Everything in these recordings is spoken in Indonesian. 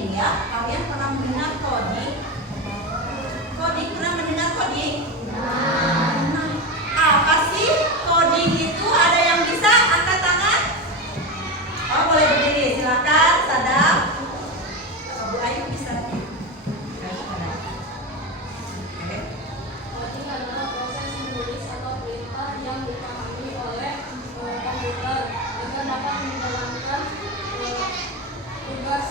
coding ya. Kalian pernah mendengar coding? Coding, pernah mendengar coding? Nah, apa sih coding itu? Ada yang bisa angkat tangan? Oh, boleh berdiri, silakan. Sadam. Bu Ayu bisa nih. Coding adalah proses menulis atau perintah yang dipahami oleh komputer agar dapat menjalankan tugas.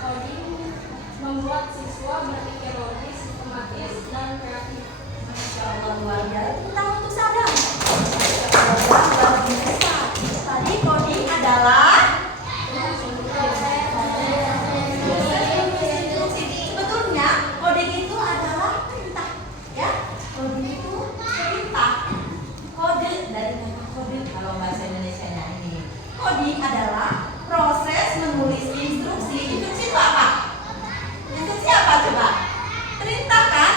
Coding membuat siswa berpikir logis, sistematis, dan kreatif. Masya Allah, luar biasa. Tentang untuk Sadam. Luar biasa. Tadi coding adalah sebetulnya coding itu adalah perintah, ya. Coding itu perintah. Kode dari kata kode kalau bahasa Indonesianya ini. Coding adalah proses menulis instruksi. Instruksi itu apa? Instruksi apa coba? Perintah kan?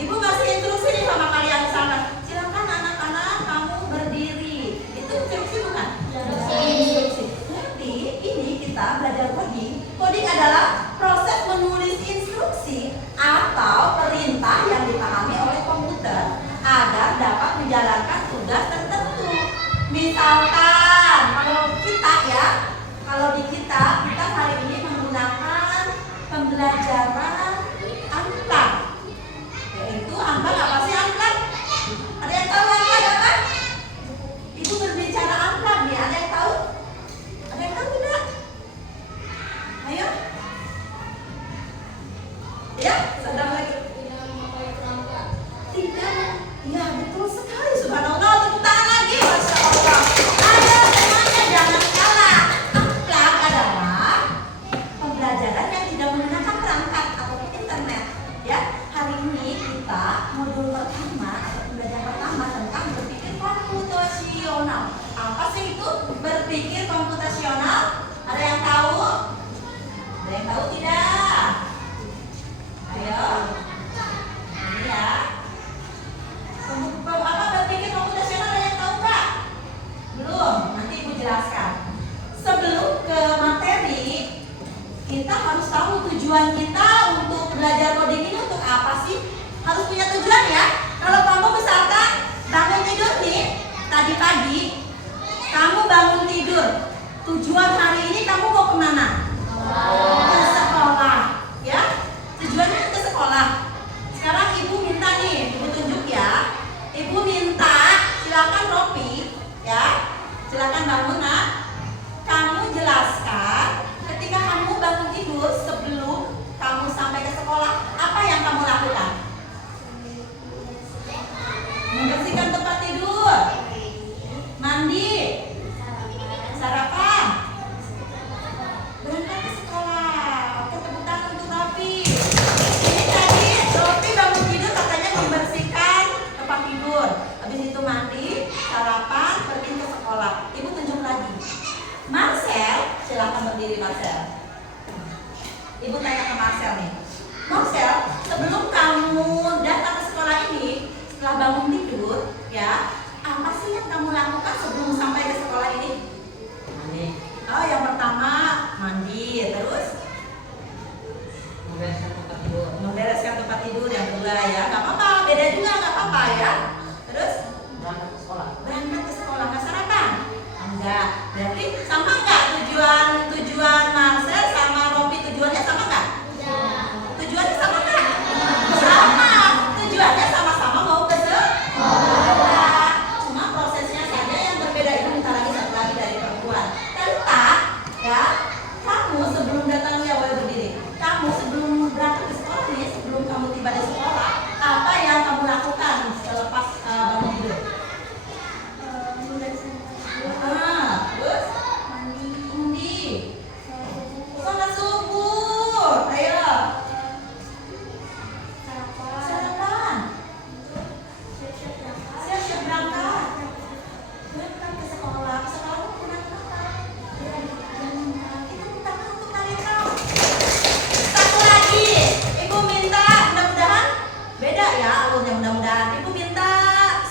Ibu kasih instruksi nih sama kalian di sana. Silakan anak-anak kamu berdiri. Itu instruksi bukan? Instruksi. Berarti ini kita belajar coding. Coding adalah proses menulis instruksi atau perintah yang dipahami oleh komputer agar dapat menjalankan tugas tertentu. Misalkan kalau di kita hari ini menggunakan pembelajaran Unplugged. Yaitu Unplugged apa sih Unplugged? Ada yang tahu Unplugged apa? Ibu berbicara Unplugged nih, ada yang tahu? Ada yang tahu tidak? Ayo. Ya, sedang lagi. Tidak memakai perangkat. Tidak. Ya, betul sekali. Subhanallah, tepuk tangan lagi. Masya Allah. Ayo semuanya jangan kalah. Unplugged adalah pembelajaran yang tidak menggunakan perangkat ataupun internet. Ya, hari ini kita modul pertama atau pembelajaran pertama tentang berpikir komputasional. Apa sih itu berpikir komputasional? Ada yang tahu? Ada yang tahu tidak? Ayo. Ini ya. Apa berpikir komputasional, ada yang tahu Kak? Belum, nanti Ibu jelaskan. Sebelum ke materi, kita harus tahu tujuan kita untuk belajar coding ini untuk apa sih? Harus punya tujuan ya. Kalau kamu misalkan bangun tidur nih, tadi pagi kamu bangun tidur, tujuan hari ini kamu mau kemana? Ke sekolah, ya? Tujuannya ke sekolah. Sekarang Ibu minta nih, Ibu tunjuk ya. Ibu minta, silakan Ropi, ya. Silakan bangun nak. Kamu jelaskan ketika kamu bangun tidur sebelum kamu sampai ke sekolah, apa yang kamu lakukan? Membersihkan tempat tidur, mandi, sarapan, berangkat ke sekolah. Oke, tepuk tangan untuk Ropi. Ini tadi Ropi bangun tidur katanya membersihkan tempat tidur. Habis itu mandi, sarapan, pergi ke sekolah. Ibu tunjuk lagi. Marcel, silakan berdiri Marcel. Ibu tanya ke Marcel nih. Marcel, sebelum kamu datang ke sekolah ini, setelah bangun tidur, ya, apa sih yang kamu lakukan sebelum sampai ke sekolah ini? Mandi. Oh, yang pertama mandi, terus membereskan tempat tidur. Yang kedua ya, nggak apa-apa, beda juga nggak apa-apa ya. Terus berangkat ke sekolah, nggak sarapan? Enggak. Berarti sama nggak tujuan Marcel sama Robi, tujuannya sama nggak? Tujuannya sama nggak? Sama. Tujuannya sama-sama mau ke sekolah. Cuma prosesnya saja yang berbeda. Itu minta lagi satu lagi dari perempuan. Tentang ya, kamu sebelum datang ya boleh berdiri. Kamu sebelum berangkat ke sekolah nih, sebelum kamu tiba di sekolah, apa yang kamu lakukan selepas bangun tidur? Terus mandi, sholat subuh, ayo, sarapan, siap-siap berangkat ke sekolah. Sekolah menggunakan apa? Kita minta untuk kalian. Satu lagi, Ibu minta, mudah-mudahan beda ya alurnya, mudah-mudahan Ibu minta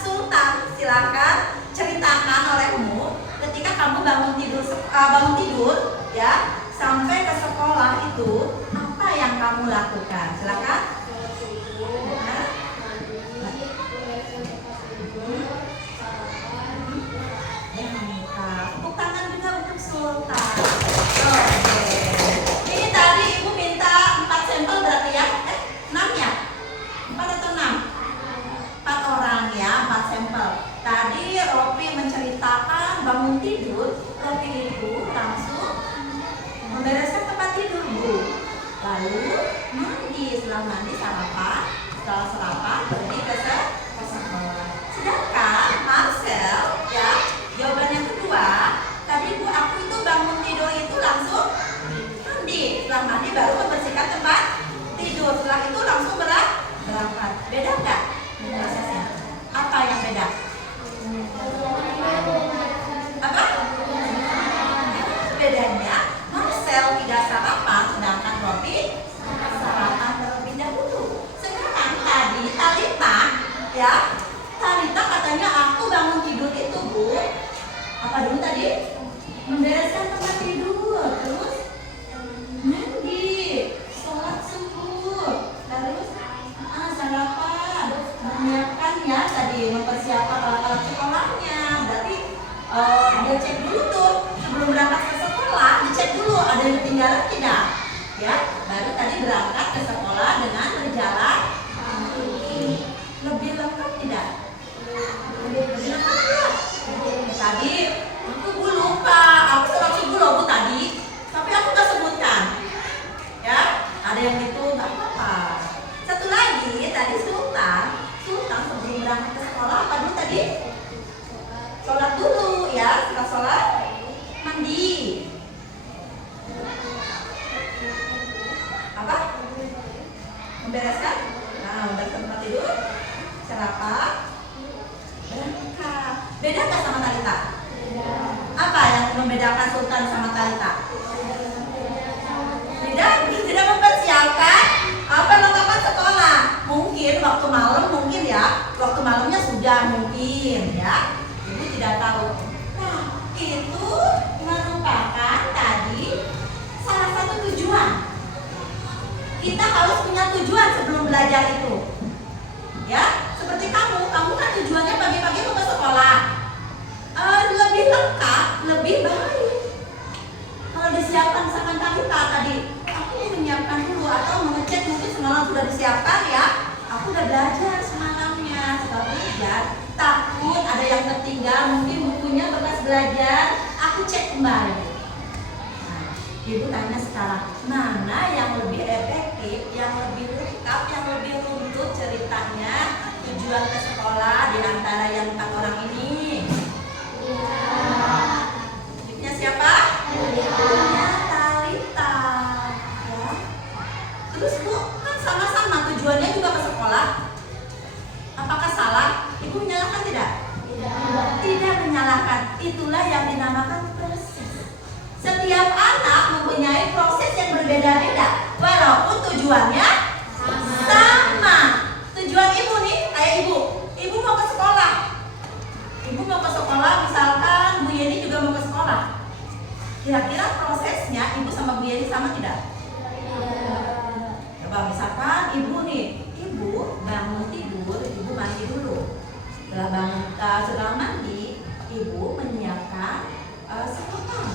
Sultan, silakan ceritakan olehmu ketika kamu bangun tidur ya sampai ke sekolah itu apa yang kamu lakukan? Silakan. Sholat subuh, mandi, beresin tempat tidur, sarapan. Ya, tepuk tangan juga untuk Sultan. Oke. Ini tadi ibu minta 4 sampel berarti ya? 6 ya? 4 atau 6? 4 orang ya, 4 sampel. Tadi Ropi menceritakan bangun tidur, Ropi itu langsung membereskan tempat tidur Bu. Lalu mandi, setelah mandi sarapan, setelah sarapan pergi ke sekolah. Sedangkan Marcel ya, jawaban yang kedua, tadi Bu aku itu bangun tidur itu langsung mandi, setelah mandi baru membersihkan tempat tidur, setelah itu langsung berangkat. Beda nggak prosesnya? Apa yang beda? Apa? Bedanya Marcel tidak sarapan, sedangkan Robi sarapan terlebih dahulu. Sekarang tadi Talita ya, Talita katanya aku bangun tidur itu Bu, apa dulu tadi? Membereskan tempat tidur, terus mandi, sholat subuh, terus sarapan, menyiapkan ya tadi, mempersiapkan alat-alat sekolahnya. Berarti dia cek dulu tuh sebelum berangkat ke sekolah, dicek dulu ada yang ketinggalan tidak, ya. Baru tadi berangkat ke sekolah dengan berjalan kaki. Lebih lengkap tidak? Lebih lengkap tidak? Tadi aku lupa, aku sholat subuh loh Bu tadi, tapi aku nggak sebutkan, ya. Ada yang itu nggak apa-apa. Satu lagi tadi Sultan sebelum berangkat ke sekolah apa dulu tadi? Sholat dulu ya, setelah sholat mandi. Apa? Membereskan? Nah, membereskan tempat tidur, sarapan, berangkat. Beda nggak sama Talita? Apa yang membedakan Sultan sama Talita? Tidak mempersiapkan perlengkapan sekolah. Mungkin waktu malam mungkin ya, waktu malamnya sudah mungkin ya. Ibu tidak tahu. Nah, itu merupakan tadi salah satu tujuan. Kita harus punya tujuan sebelum belajar itu. Ya, seperti kamu kan tujuannya pagi-pagi mau ke sekolah. Lebih lengkap, lebih baik. Kalau disiapkan misalkan Talita tadi, aku menyiapkan dulu atau mengecek mungkin semalam sudah disiapkan ya. Aku udah belajar semalamnya, setelah belajar takut ada yang tertinggal, mungkin bukunya bekas belajar, aku cek kembali. Nah, ibu tanya sekarang, mana yang lebih efektif, yang lebih lengkap, yang lebih runtut ceritanya, tujuan ke sekolah di antara yang 4 orang ini? Ibunya siapa? Talita. Ya. Terus Bu, kan sama-sama tujuannya juga ke sekolah. Apakah salah? Ibu menyalahkan tidak? Tidak menyalahkan. Itulah yang dinamakan proses. Setiap anak mempunyai proses yang berbeda-beda, walaupun tujuannya sama. Tujuan ibu nih, kayak ibu mau ke sekolah. Ibu mau ke sekolah, misalkan Bu Yeni juga mau ke sekolah. Kira-kira prosesnya ibu sama Bu Yeni sama tidak? Coba misalkan ibu nih, ibu bangun tidur, ibu mandi dulu. Setelah mandi, ibu menyiapkan sarapan,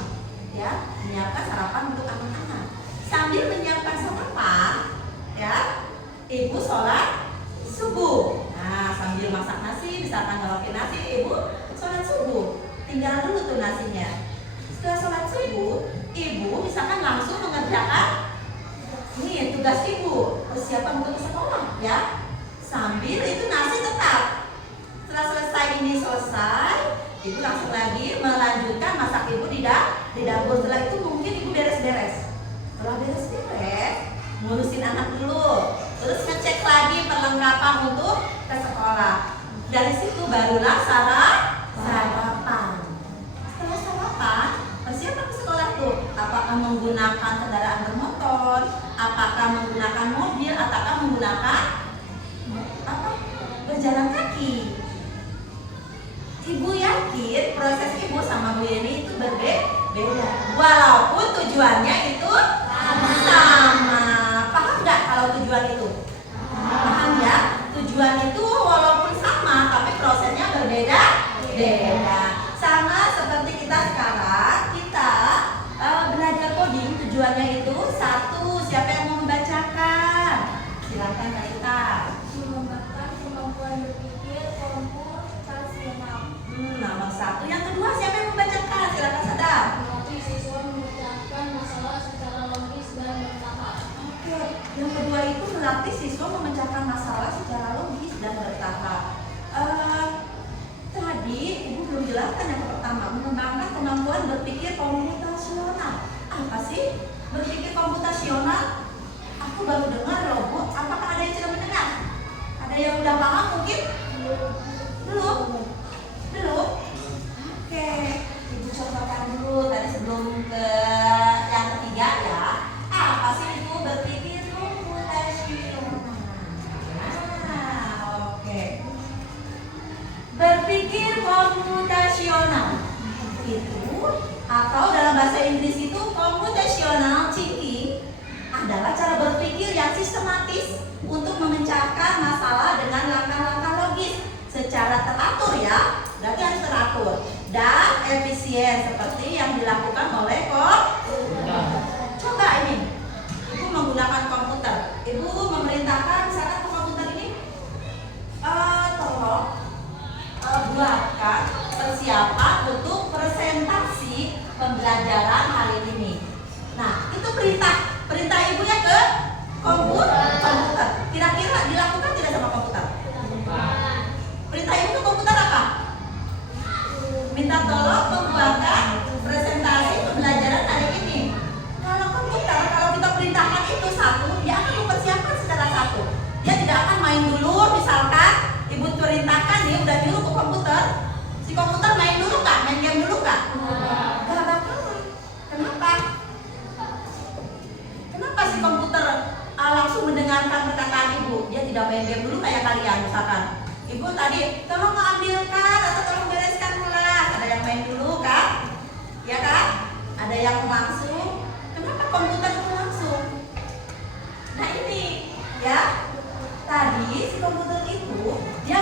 ya, menyiapkan sarapan untuk anak-anak. Sambil menyiapkan sarapan, ya, ibu sholat subuh. Nah, sambil masak nasi, misalkan ngelokin nasi, ibu sholat subuh. Tinggal dulu tuh nasinya. Setelah sholat subuh, ibu misalkan langsung mengerjakan ini tugas ibu, persiapan untuk sekolah, ya. Sambil itu nasi tetap. Setelah selesai ini ibu langsung lagi melanjutkan masak ibu di dapur. Setelah itu mungkin ibu beres-beres. Setelah beres-beres, ngurusin anak dulu. Terus ngecek lagi perlengkapan untuk ke sekolah. Dari situ barulah sarapan. Setelah sarapan, persiapan ke sekolah tuh. Apakah menggunakan kendaraan bermotor, apakah menggunakan mobil, ataukah menggunakan berjalan kaki. Ibu yakin proses ibu sama Bu Yeni itu berbeda. Beda. Walaupun tujuannya itu sama. Paham nggak kalau tujuan itu? Paham ya? Tujuan itu walaupun sama, tapi prosesnya berbeda. Beda. Sama seperti kita sekarang, kita belajar coding. Tujuannya itu satu, siapa yang mau membacakan? Silakan Kalita. Mengembangkan kemampuan berpikir komputasional. Nomor satu. Yang kedua, siapa yang membacakan? Silakan Sadam. Melatih siswa memecahkan masalah secara logis dan bertahap. Oke. Yang kedua itu melatih siswa memecahkan masalah secara logis dan bertahap. Tadi Ibu belum jelaskan yang pertama, mengembangkan kemampuan berpikir komputasional. Apa sih berpikir komputasional? Aku baru dengar loh, Bu. Apakah ada yang sudah mendengar? Ada yang udah paham mungkin? Belum? Belum? Oke, Ibu contohkan dulu tadi sebelum ke yang ketiga ya. Apa sih itu berpikir komputasional? Oke. Berpikir komputasional itu, atau dalam bahasa Inggris itu computational thinking, adalah cara berpikir yang sistematis untuk memecahkan masalah dengan langkah-langkah logis secara teratur ya, berarti harus teratur dan efisien seperti yang dilakukan oleh komputer. Coba ini, Ibu menggunakan komputer, Ibu memerintahkan misalkan ke komputer ini, tolong buatkan persiapan untuk presentasi pembelajaran hari ini. Nah, itu perintah Ibu ya ke komputer. Kira-kira dilakukan tidak sama komputer? Perintah Ibu ke komputer apa? Minta tolong membuatkan presentasi pembelajaran hari ini. Kalau komputer, kalau kita perintahkan itu satu, dia akan mempersiapkan secara satu. Dia tidak akan main dulu, misalkan Ibu perintahkan nih, udah nyuruh ke komputer. Si komputer main dulu nggak? Main game dulu nggak? Nggak bakalan. Kenapa? Kenapa si komputer langsung mendengarkan perkataan Ibu? Dia tidak main game dulu kayak kalian misalkan. Ibu tadi tolong mengambilkan atau tolong bereskan kelas. Ada yang main dulu kan? Ya kan? Ada yang langsung. Kenapa komputer itu langsung? Nah ini ya. Tadi si komputer itu dia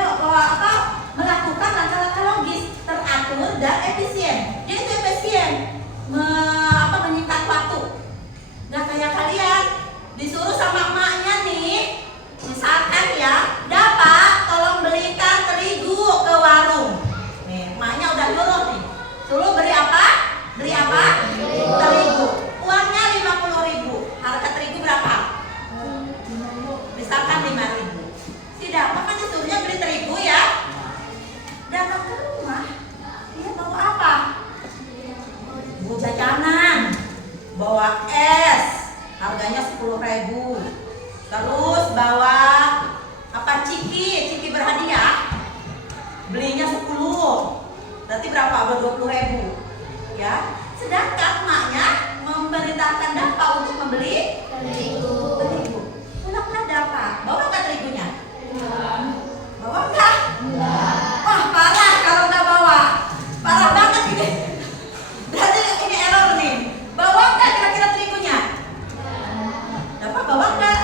melakukan langkah-langkah logis, teratur dan efisien. Dia itu efisien, menyingkat waktu. Nggak kayak kalian disuruh sama emaknya nih, misalkan ya, dapat tolong belikan terigu ke warung. Nih, emaknya udah nyuruh nih, suruh beli apa? Beli apa? Terigu. Uangnya 50.000. Harga terigu berapa? Misalkan 5.000. Si dapat kan disuruhnya beli terigu ya. Datang ke rumah, dia bawa apa? Bawa jajanan, bawa es, harganya 10.000. Terus bawa apa? Ciki berhadiah, belinya 10. Berarti berapa? 20.000 ya. Sedangkan emaknya memerintahkan Dapa untuk membeli terigu. Pulanglah Dapa, bawa nggak terigunya? Bawa nggak? Wah parah kalau nggak bawa, parah banget ini. Berarti ini error nih. Bawa nggak kira-kira terigunya? Dapa bawa nggak?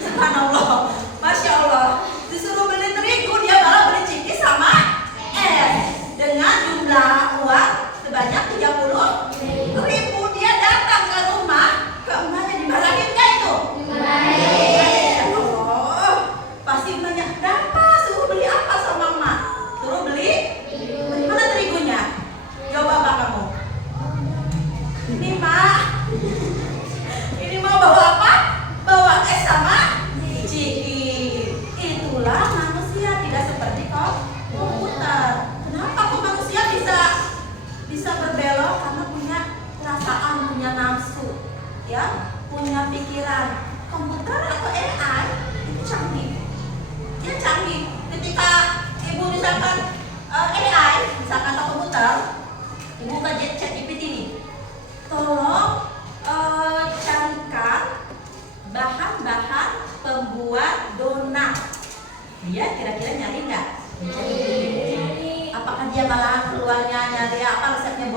Subhanallah, masya Allah. Disuruh beli terigu, dia malah beli ciki sama es dengan jumlah uang sebanyak 30.000. Dia datang ke rumah, ke emaknya, dimarahin nggak itu? Dimarahin. Oh, pasti emaknya, Dapa suruh beli apa sama emak? Suruh beli? Mana terigunya? Jawab apa kamu? Ini mak, ini mau bawa apa? Bawa es sama ciki. Itulah manusia, tidak seperti komputer. Kenapa kok manusia bisa berbelok? Karena punya perasaan, punya nafsu, ya, punya pikiran. Komputer atau AI itu canggih, dia canggih. Ketika Ibu misalkan AI, misalkan atau komputer, Ibu buka ChatGPT nih, tolong carikan bahan-bahan pembuat donat. Dia kira-kira nyari nggak? Apakah dia malah keluarnya nyari apa resepnya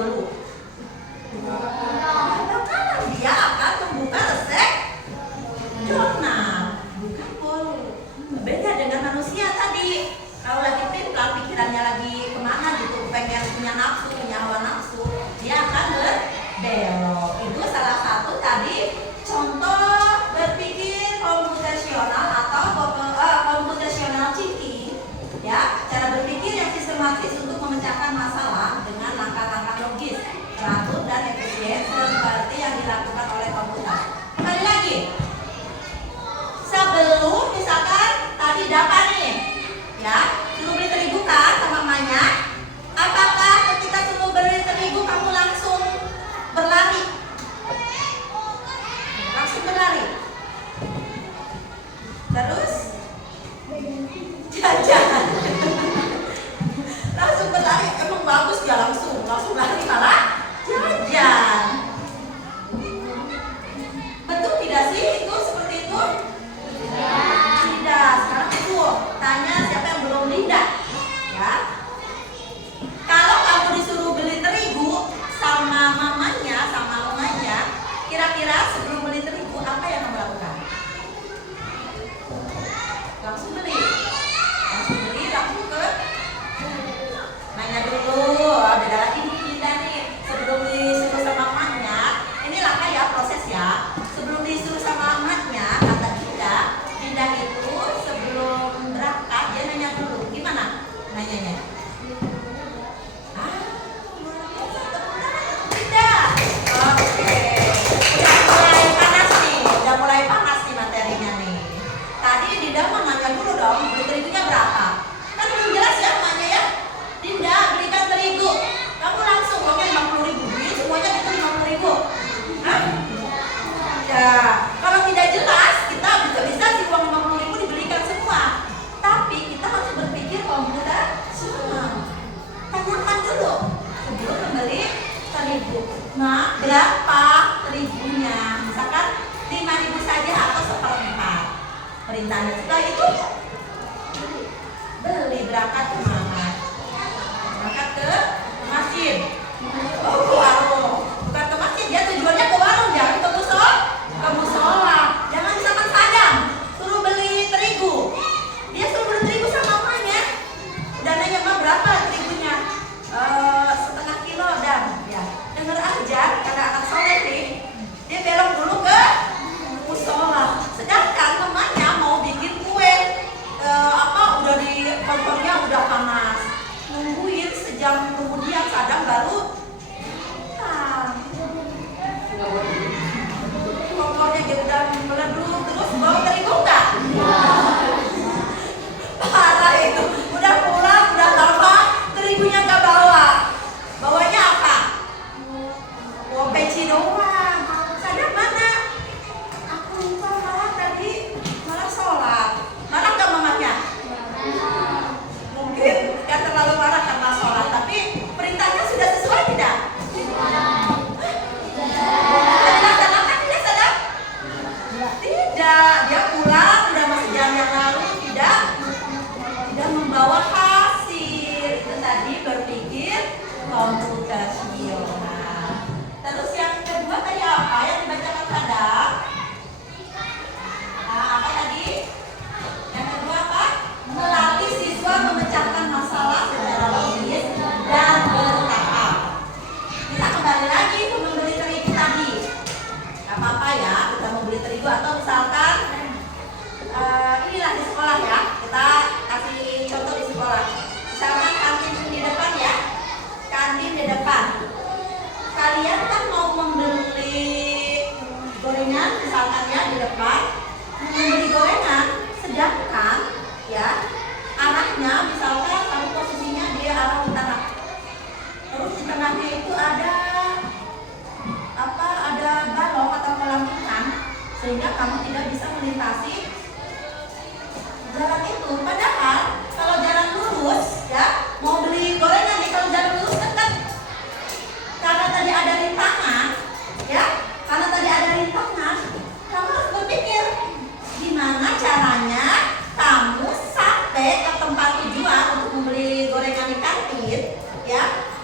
berapa terigunya. Misalkan 5.000 saja atau 1/4 perintahnya. Setelah itu beli, berangkat ke mana? Berangkat ke masjid. Oh, ke warung. Bukan ke masjid, dia tujuannya ke warung, jangan ke musola. Jangan misalkan sadam, suruh beli terigu. Dia suruh beli terigu sama mamanya. Udah nanya, "Ma, berapa terigunya?" 1/2 kilo, dan ya denger aja, karena anak soleh nih, dia belok dulu ke musola. Sedangkan mamanya mau bikin kue, udah di kompornya udah panas, nungguin sejam kemudian sadam baru kompornya dia udah meleduk. Terus bawa terigu nggak? Parah itu, udah pulang, udah lama, terigunya nggak bawa. Bawanya apa? Bawa peci doang. Sadam mana? Aku lupa, malah tadi malah sholat. Marah nggak mamanya? Mungkin nggak terlalu marah karena sholat, tapi perintahnya sudah sesuai tidak? Sudah dilaksanakan tidak, Sadam? Tidak, dia pulang udah masih jam yang lalu, tidak membawa hasil. Itu tadi berpikir komputasional. Terus yang kedua tadi apa yang dibacakan Sadam? Apa tadi? Yang kedua apa? Melatih siswa memecahkan masalah secara logis dan bertahap. Kita kembali lagi ke membeli terigu tadi. Gak apa-apa ya, kita mau beli terigu atau misalkan inilah di sekolah ya. Kita kasih contoh di sekolah. Misalkan kantin di depan ya. Kantin di depan. Kalian kan mau membeli gorengan misalkan ya di depan. Membeli gorengan, sedangkan ya arahnya misalkan kamu posisinya dia arah utara. Terus di tengahnya itu ada balok atau kolam ikan, sehingga kamu tidak bisa melintasi jalan itu. Padahal kalau jalan lurus ya, mau beli gorengan nih, kalau jalan lurus dekat. Karena tadi ada rintangan ya, kamu harus berpikir gimana caranya kamu sampai ke tempat tujuan untuk membeli gorengan di kantin ya.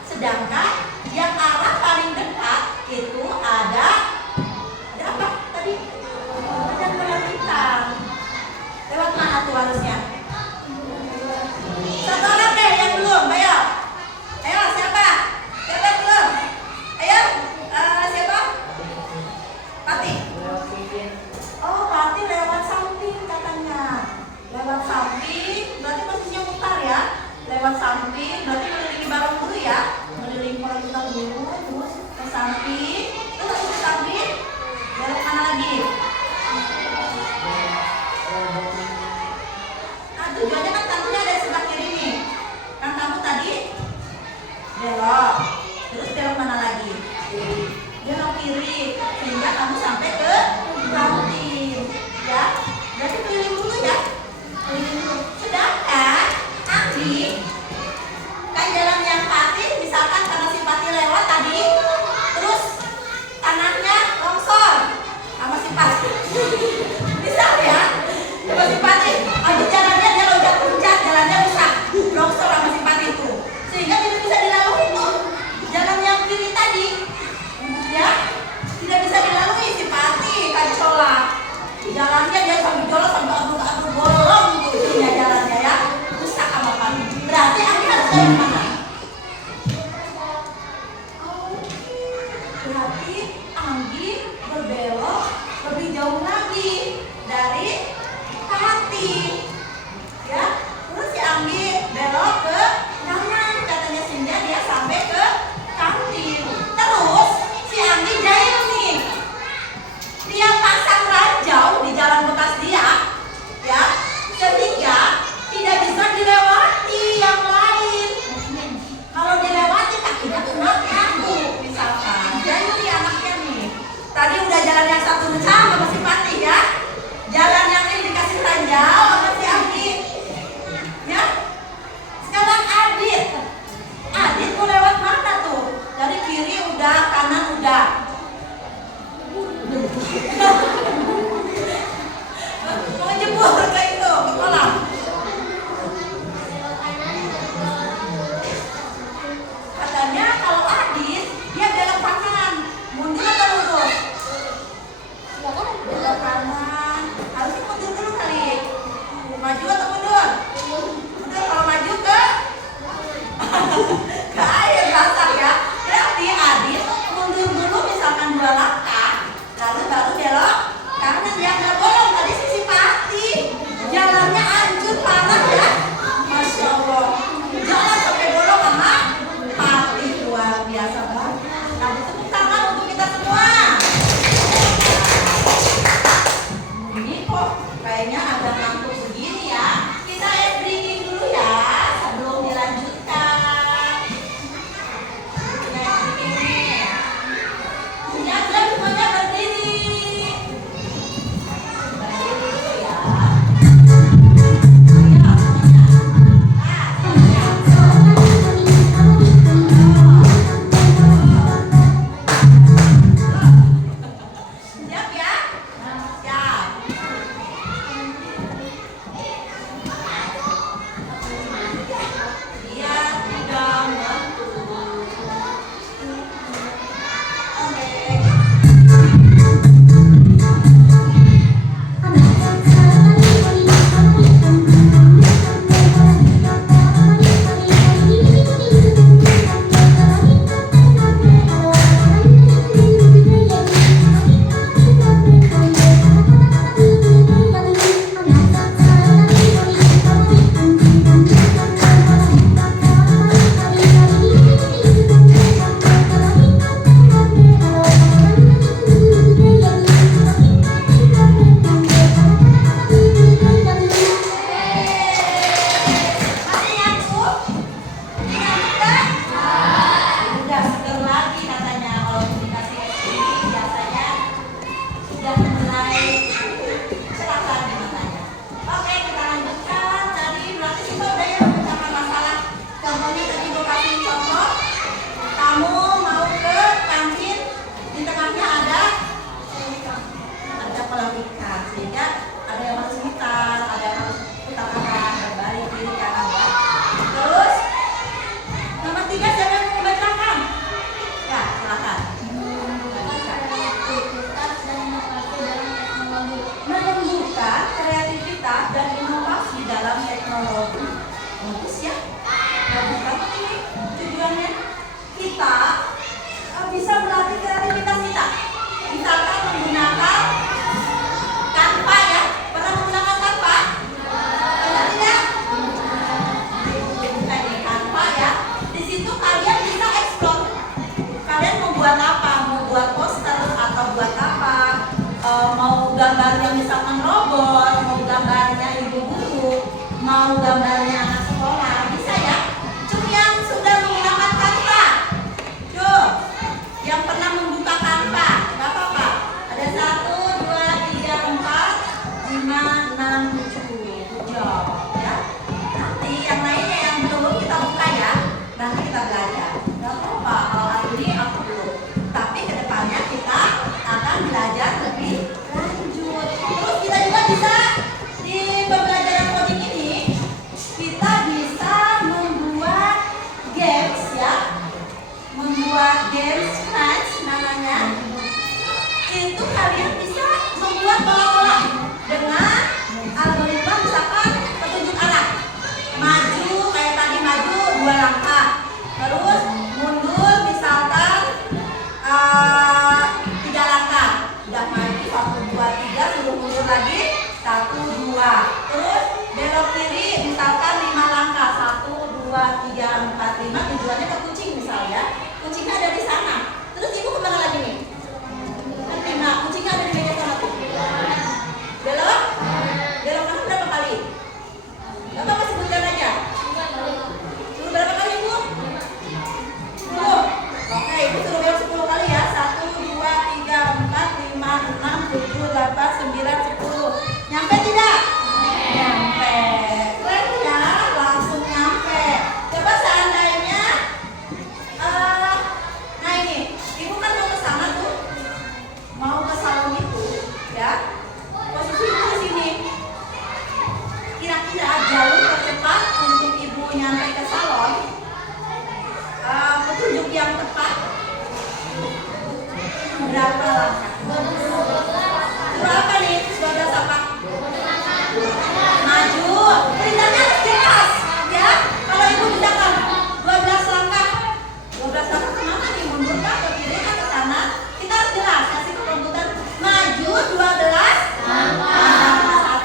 Sedangkan yang arah paling dekat itu ada apa tadi? Ada kolam ikan. Lewat mana tuh harusnya? Satu orang deh yang belum, ayo. game scratch namanya. Itu kalian bisa membuat bola-bola dengan algoritma misalkan petunjuk arah. Maju kayak tadi, maju 2 langkah. Terus mundur misalkan 3 langkah. Udah maju 1, 2, 3, suruh mundur lagi 1, 2. Terus belok kiri misalkan 5 langkah. 1, 2, 3, 4, 5. Tujuannya ke kucing misalnya. Kucingnya ada di sana. Terus ibu kemana lagi nih? Nah, kucingnya ada di meja sana tuh. Belok? Belok kanan berapa kali? Bapak kasih sebutkan aja. Suruh berapa kali ibu? 10. Oke, ibu suruh belok 10 kali ya. 1, 2, 3, 4, 5, 6, 7, 8, 9, 10. Nyampe tidak? Nyampe. Keren ya, langsung nyampe. Coba seandainya nah ini, ibu kan mau ke sana tuh. Mau ke salon itu, ya. Posisi ibu di sini. Kira-kira jalur tercepat untuk ibu nyampe ke salon, petunjuk yang tepat berapa langkah? Berapa nih? 12 apa? Maju. Perintahnya harus jelas, ya. Kalau ibu bilang 12 langkah. 12 langkah kemana nih? Mundur kah? Ke kiri kah? Ke kanan? Kita harus jelas. Kasih ke komputer. Maju 12 langkah.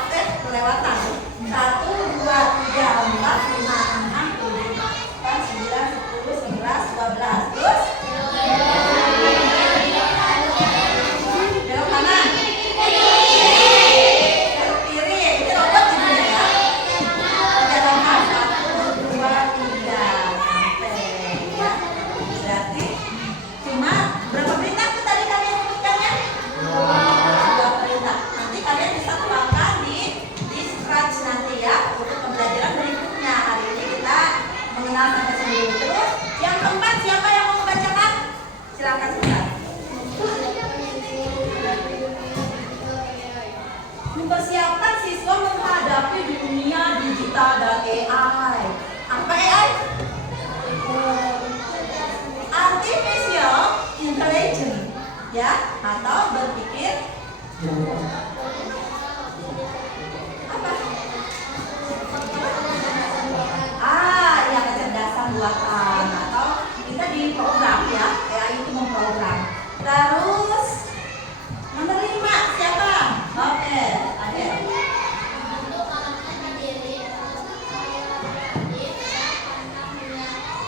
Kelewatan. 1, 2, 3, 4, 5, 6, 7, 8, 9, 10, 11, 12. Terus? Belok kanan. Belok kiri. Ini robot jadinya ya. 3 langkah. 1, 2, 3. Nyampe. Ya. Berarti cuma berapa perintah tuh tadi kalian sebutkannya? 2 perintah. Nanti kalian bisa tuangkan di scratch nanti ya untuk pembelajaran berikutnya. Hari ini kita mengenal sampai sendiri. Terus yang keempat, siapa yang mau membacakan? Silakan sebentar. Mempersiapkan siswa menghadapi dunia digital dan AI. Apa AI? Artificial intelligence, ya, atau berpikir apa? Ya, kecerdasan buatan atau kita diprogram ya, AI itu memprogram. Terus nomor 5 siapa? Oke, ada.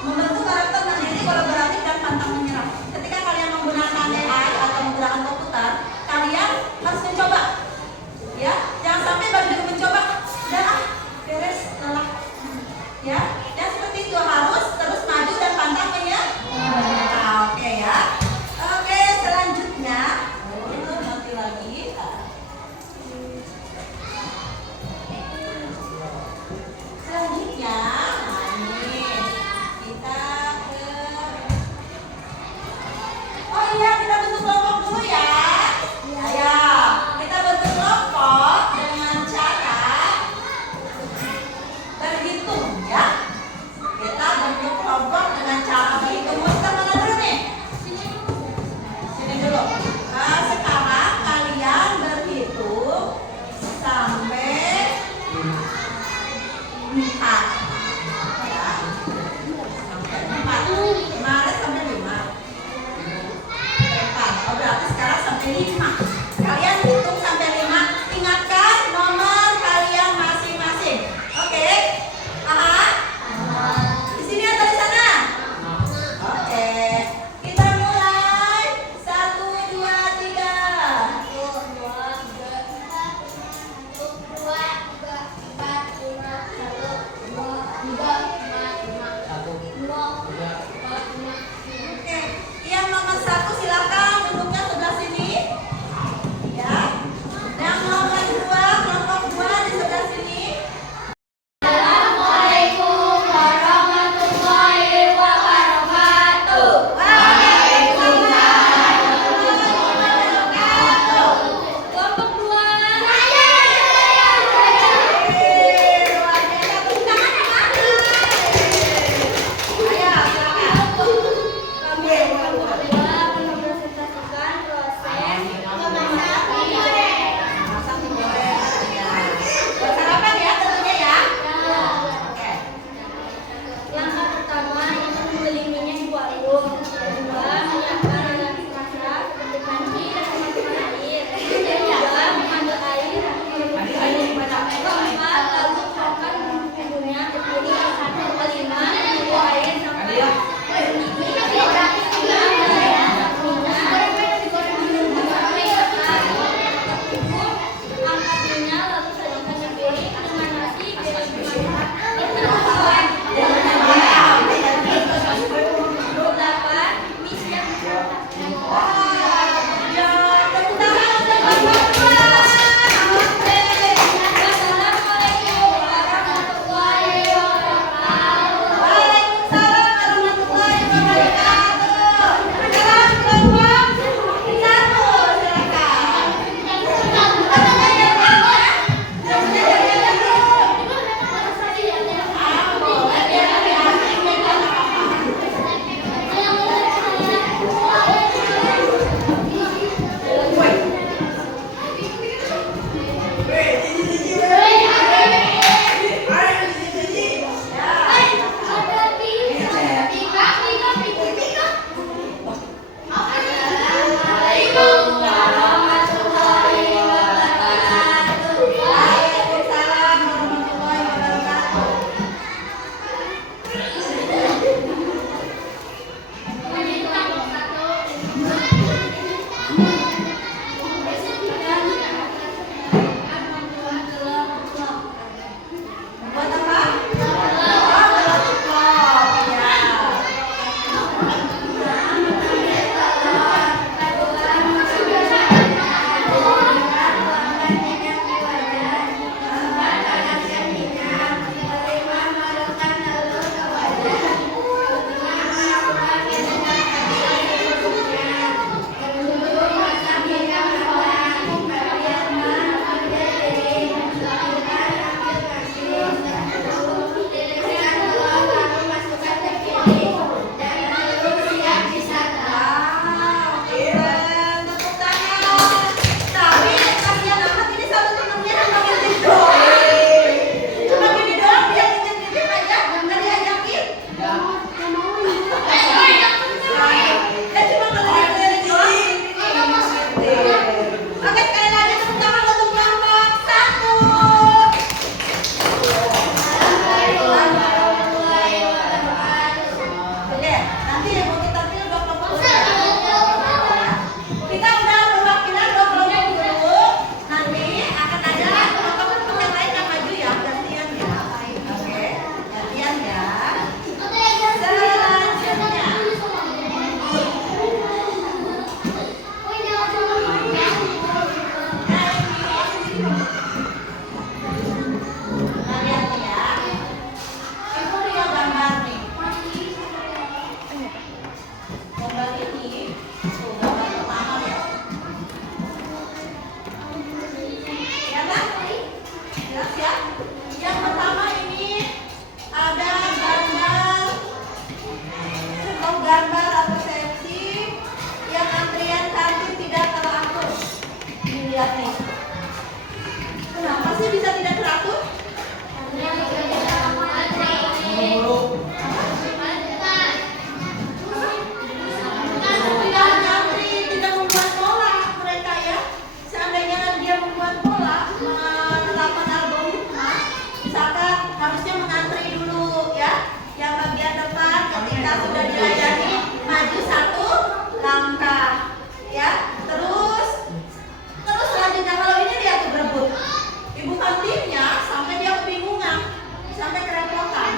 Membentuk karakter mandiri, kolaboratif dan pantang menyerah. Ketika kalian menggunakan AI atau menggunakan komputer, kalian harus mencoba, ya. Jangan sampai baru juga mencoba, udah beres lelah, ya. Yang seperti itu harus terus maju dan pantang menyerah. Oke ya. Oke, selanjutnya itu nanti lagi. Selanjutnya, ini kita ke. Oh iya, kita bentuk kelompok dulu ya. Ayo, kita bentuk kelompok dengan cara berhitung ya. Kita bentuk kelompok dengan cara berhitung. Mau kita mana dulu nih? Sini dulu. Sekarang kalian berhitung sampai 4. Ya. Sampai 4. Kemarin sampai 5. 4. Oh, berarti sekarang sampai 5. Kalian hitung sampai 5. Ingatkan nomor kalian masing-masing. Oke? Di sini atau di sana? Oke. Kita mulai. 1, 2, 3. 1, 2, 3, 4, 5, 1, 2, 3, 4, 5, 2, 4, 5. Oke. Yang nomor 1 silakan duduknya sebelah sini. lihat nih. Kenapa sih bisa tidak teratur? Tidak nyantri, tidak membuat pola mereka ya. Seandainya dia membuat pola menetapkan algoritma, misalkan harusnya mengantri dulu ya. Yang bagian depan ketika sudah dilayani maju satu langkah ya. Terus selanjutnya kalau ini dia tuh berebut. Ibu kantinnya sampai dia kebingungan, sampai kerepotan.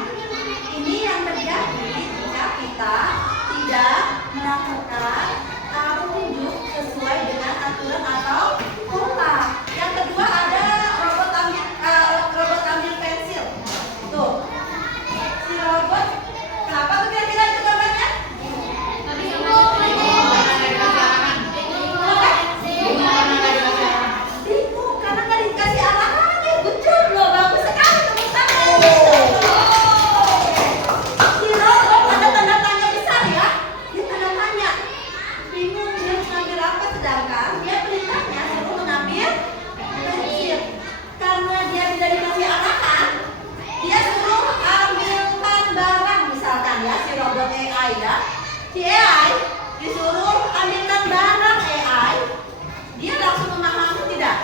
Ini yang terjadi jika kita tidak melakukan petunjuk sesuai dengan aturan atau pola. Yang kedua ada robot ambil pensil. Tuh, si robot kenapa tuh kira-kira itu gambarnya? Bingung karena nggak dikasih arahannya. Good job loh, bagus sekali tepuk tangan. Si robot ada tanda tanya besar ya. Dia tanda tanya. Bingung dia harus ngambil apa, sedangkan dia perintahnya suruh mengambil pensil. Karena dia tidak dikasih arahan, dia suruh ambilkan barang misalkan ya, si robot AI ya. Si AI disuruh ambilkan barang AI, dia langsung memahami tidak?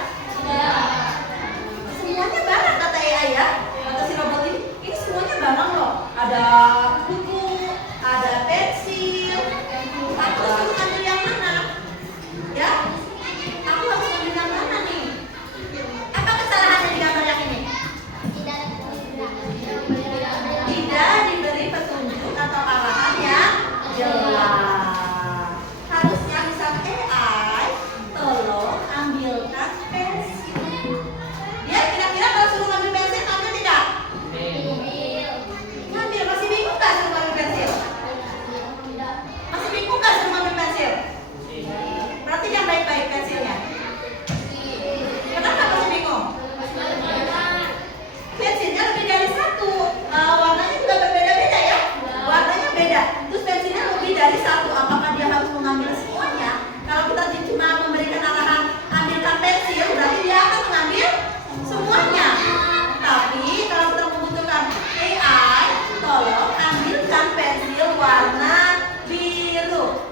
Semuanya barang kata AI ya. Kata si robot ini semuanya barang loh. Ada buku, ada pensil. Aku harus ambil yang mana? Ya, aku harus ambil yang mana nih? Apa kesalahannya di gambar yang ini? Tidak diberi petunjuk atau arahan yang jelas. Harusnya misalkan AI, tolong ambilkan pensil. Dia kira-kira kalau suruh ngambil pensil, ngambil tidak? Ngambil, masih bingung nggak suruh ngambil pensil? Masih bingung nggak suruh ngambil pensil? Berarti yang baik-baik pensilnya. Kenapa masih bingung? Pensilnya lebih dari satu, warnanya juga berbeda-beda ya. Warnanya beda. Terus pensilnya lebih dari satu. Apakah dia harus mengambil semuanya? Kalau kita cuma memberikan arahan ambilkan pensil, berarti dia akan mengambil semuanya. Tapi kalau kita membutuhkan AI, tolong ambilkan pensil warna biru.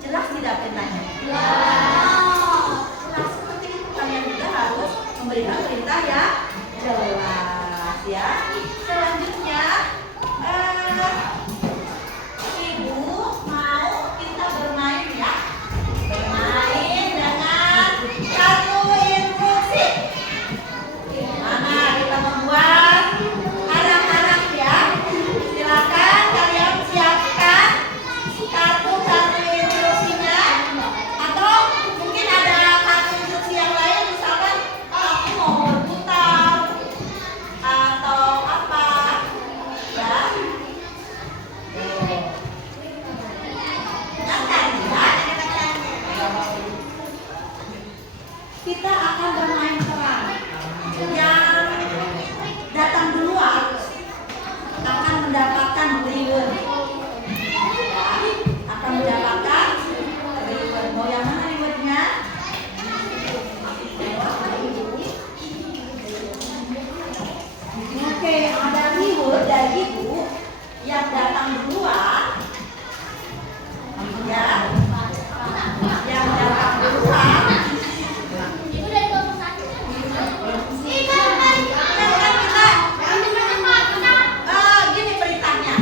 Jelas tidak perintahnya? Jelas seperti itu. Kalian juga harus memberikan perintah ya jelas ya. Selanjutnya ibu mau kita bermain ya. Bermain dengan kartu instruksi. Gimana kita membuat arah-arah ya. Silakan kalian siapkan kartu instruksinya. Atau mungkin ada kartu instruksi yang lain, misalkan aku mau berputar atau apa ya. Kita akan bermain peran. Yang datang duluan akan mendapatkan reward. Ya, akan mendapatkan reward. Mau yang mana rewardnya? Oke, ada reward dari ibu yang datang duluan. Ya, yang datang duluan. Gini perintahnya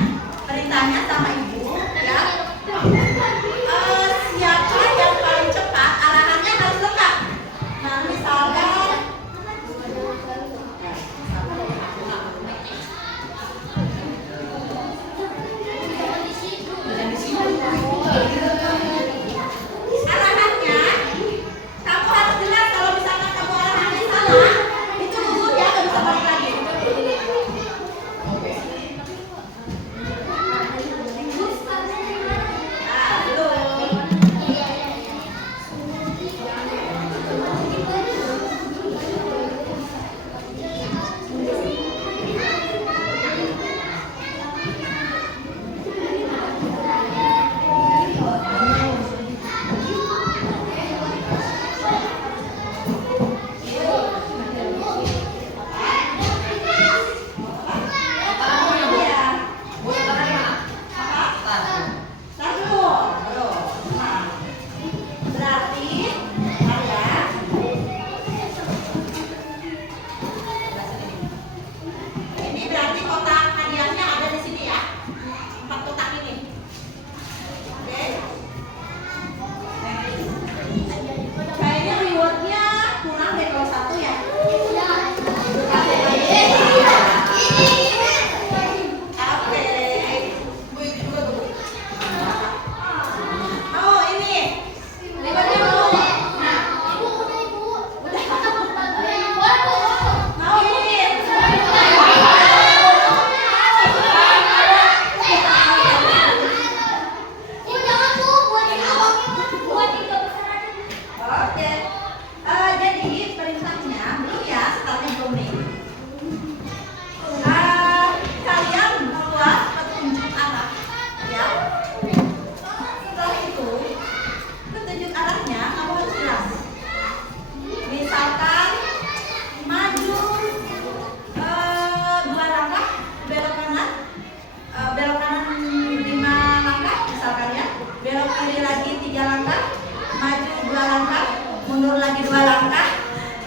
2 langkah,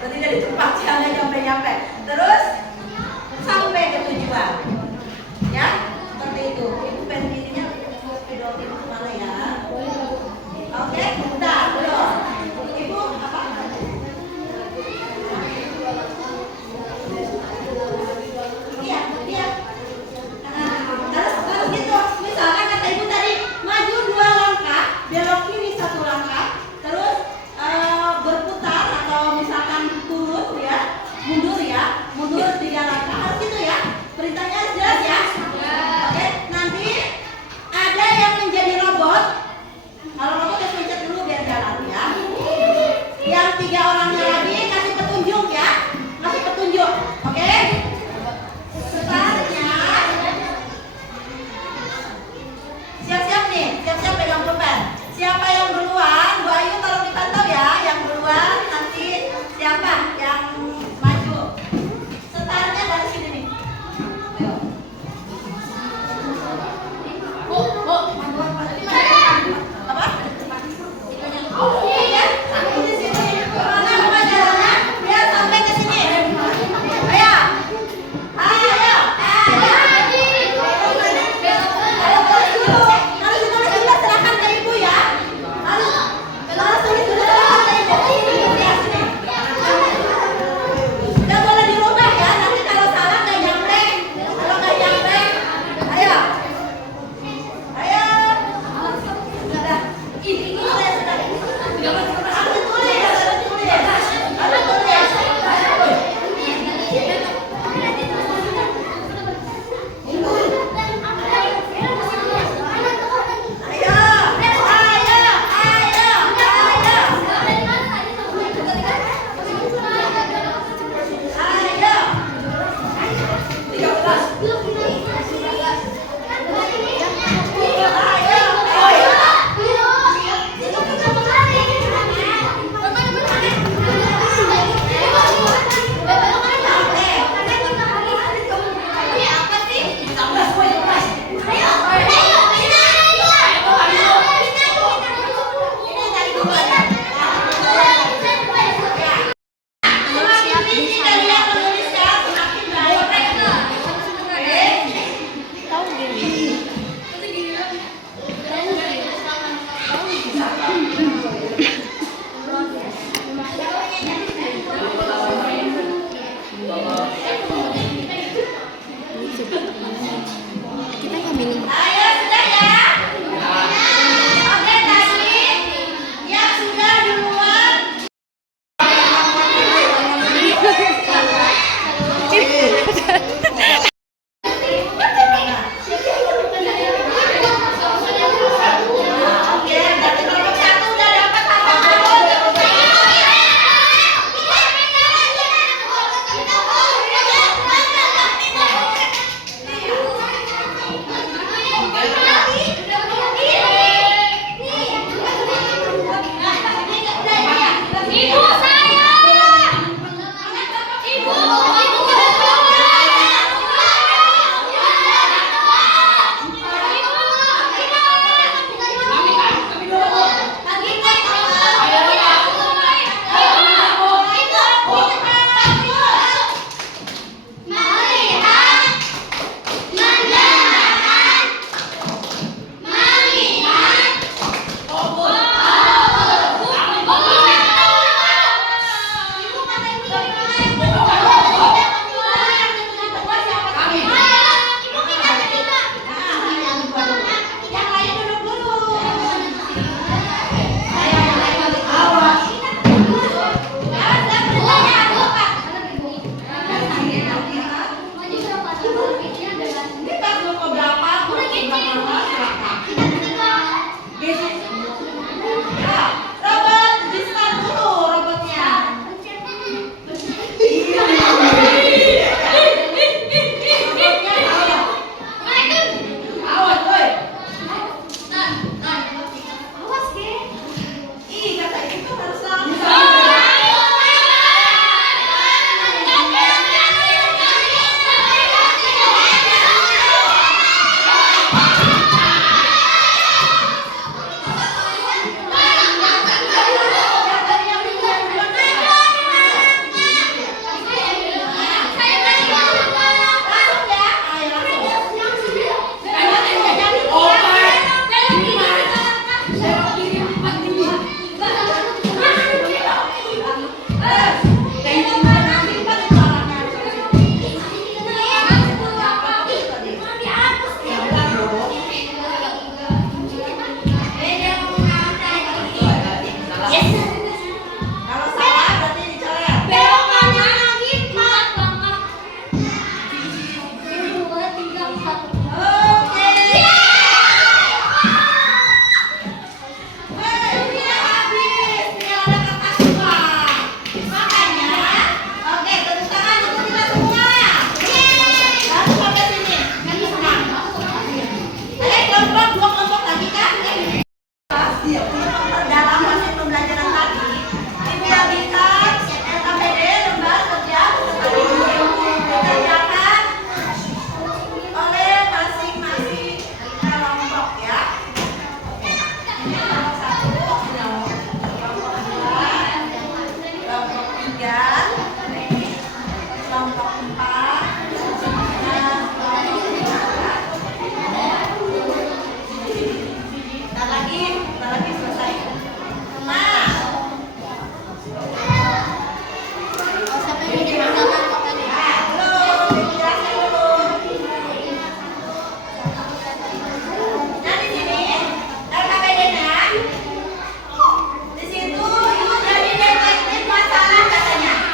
berarti dari tempat yang nggak nyampe-nyampe. Terus sampai ke tujuan. Ya, seperti itu. Ibu pendirinya pedotin kemana ya? Oke, udah, belum. Ibu apa? Iya, iya. Terus gitu. Misalkan kata ibu tadi maju 2 langkah, belok kiri 1 langkah, terus berputar atau misalkan turun ya, mundur 3 langkah, harus gitu ya. Perintahnya harus jelas ya. Oke, nanti ada yang menjadi robot. Kalau robot harus pencet dulu biar jalan ya. Yang 3 orangnya lagi kasih petunjuk ya, kasih petunjuk. Oke. Startnya. Siap-siap nih, siap-siap pegang pulpen. Siapa yang duluan? Bu Ayu tolong dipantau ya. Yang duluan nanti siapa yang maju. Startnya dari sini nih. Ayo. Bu. Apa? Oh iya. Di sini. Mana mau maju? 3, kelompok 4, bentar lagi selesai. Nah, belum, dijelaskan dulu. Nah, di sini RKPD-nya di situ itu jadi detektif masalah katanya.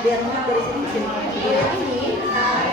biar muat dari sini ke sini. Ini, nah,